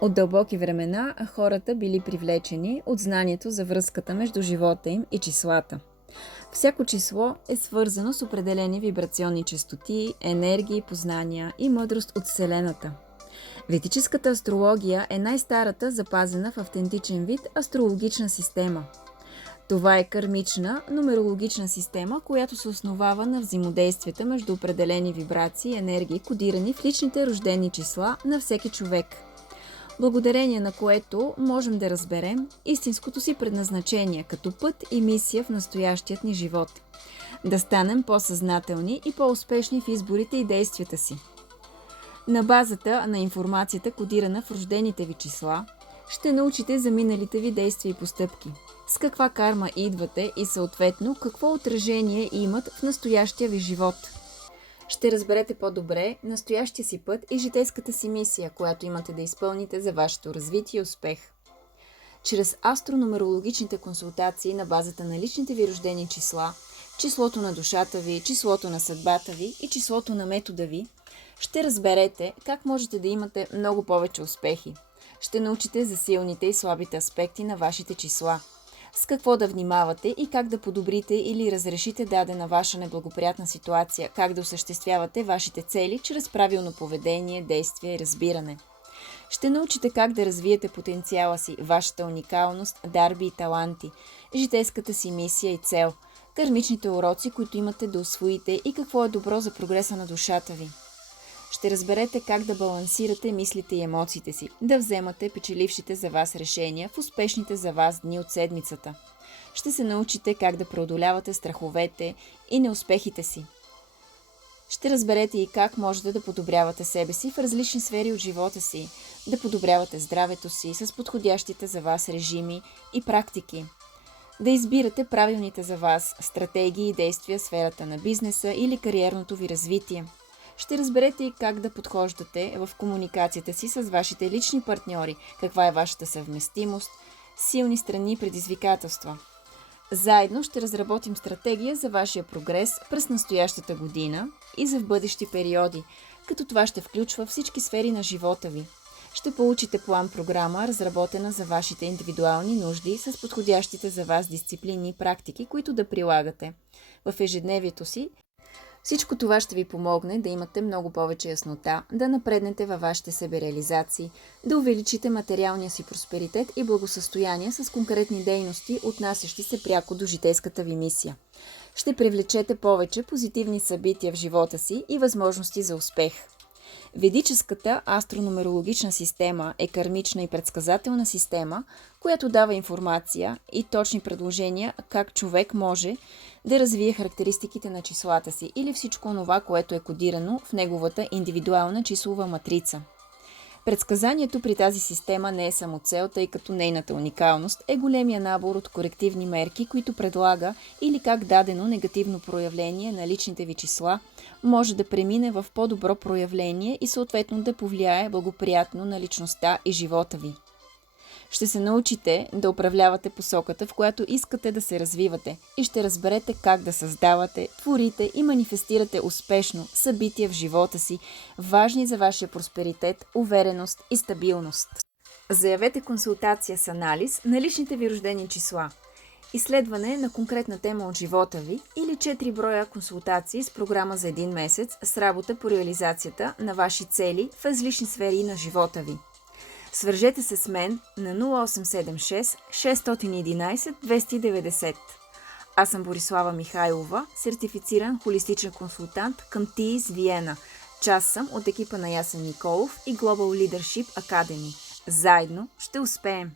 От дълбоки времена хората били привлечени от знанието за връзката между живота им и числата. Всяко число е свързано с определени вибрационни честоти, енергии, познания и мъдрост от Вселената. Ведическата астрология е най-старата запазена в автентичен вид астрологична система. Това е кармична нумерологична система, която се основава на взаимодействията между определени вибрации и енергии, кодирани в личните рождени числа на всеки човек, благодарение на което можем да разберем истинското си предназначение като път и мисия в настоящият ни живот. Да станем по-съзнателни и по-успешни в изборите и действията си. На базата на информацията, кодирана в рождените ви числа, ще научите за миналите ви действия и постъпки, с каква карма идвате и съответно какво отражение имат в настоящия ви живот. Ще разберете по-добре настоящия си път и житейската си мисия, която имате да изпълните за вашето развитие и успех. Чрез астронумерологичните консултации на базата на личните ви рождени числа, числото на душата ви, числото на съдбата ви и числото на метода ви, ще разберете как можете да имате много повече успехи. Ще научите за силните и слабите аспекти на вашите числа, с какво да внимавате и как да подобрите или разрешите дадена ваша неблагоприятна ситуация, как да осъществявате вашите цели чрез правилно поведение, действие и разбиране. Ще научите как да развиете потенциала си, вашата уникалност, дарби и таланти, житейската си мисия и цел, кармичните уроци, които имате да усвоите и какво е добро за прогреса на душата ви. Ще разберете как да балансирате мислите и емоциите си, да вземате печелившите за вас решения в успешните за вас дни от седмицата. Ще се научите как да преодолявате страховете и неуспехите си. Ще разберете и как можете да подобрявате себе си в различни сфери от живота си, да подобрявате здравето си с подходящите за вас режими и практики, да избирате правилните за вас стратегии и действия в сферата на бизнеса или кариерното ви развитие. Ще разберете и как да подхождате в комуникацията си с вашите лични партньори, каква е вашата съвместимост, силни страни и предизвикателства. Заедно ще разработим стратегия за вашия прогрес през настоящата година и за в бъдещи периоди, като това ще включва всички сфери на живота ви. Ще получите план-програма, разработена за вашите индивидуални нужди с подходящите за вас дисциплини и практики, които да прилагате в ежедневието си. Всичко това ще ви помогне да имате много повече яснота, да напреднете във вашите себереализации, да увеличите материалния си просперитет и благосъстояние с конкретни дейности, отнасящи се пряко до житейската ви мисия. Ще привлечете повече позитивни събития в живота си и възможности за успех. Ведическата астронумерологична система е кармична и предсказателна система, която дава информация и точни предложения как човек може да развие характеристиките на числата си или всичко това, което е кодирано в неговата индивидуална числова матрица. Предсказанието при тази система не е самоцел, тъй като нейната уникалност е големия набор от корективни мерки, които предлага или как дадено негативно проявление на личните ви числа може да премине в по-добро проявление и съответно да повлияе благоприятно на личността и живота ви. Ще се научите да управлявате посоката, в която искате да се развивате и ще разберете как да създавате, творите и манифестирате успешно събития в живота си, важни за вашия просперитет, увереност и стабилност. Заявете консултация с анализ на личните ви рождени числа, изследване на конкретна тема от живота ви или 4 броя консултации с програма за 1 месец с работа по реализацията на ваши цели в различни сфери на живота ви. Свържете се с мен на 0876 611 290. Аз съм Борислава Михайлова, сертифициран холистичен консултант към TIS Виена. Част съм от екипа на Ясен Николов и Global Leadership Academy. Заедно ще успеем!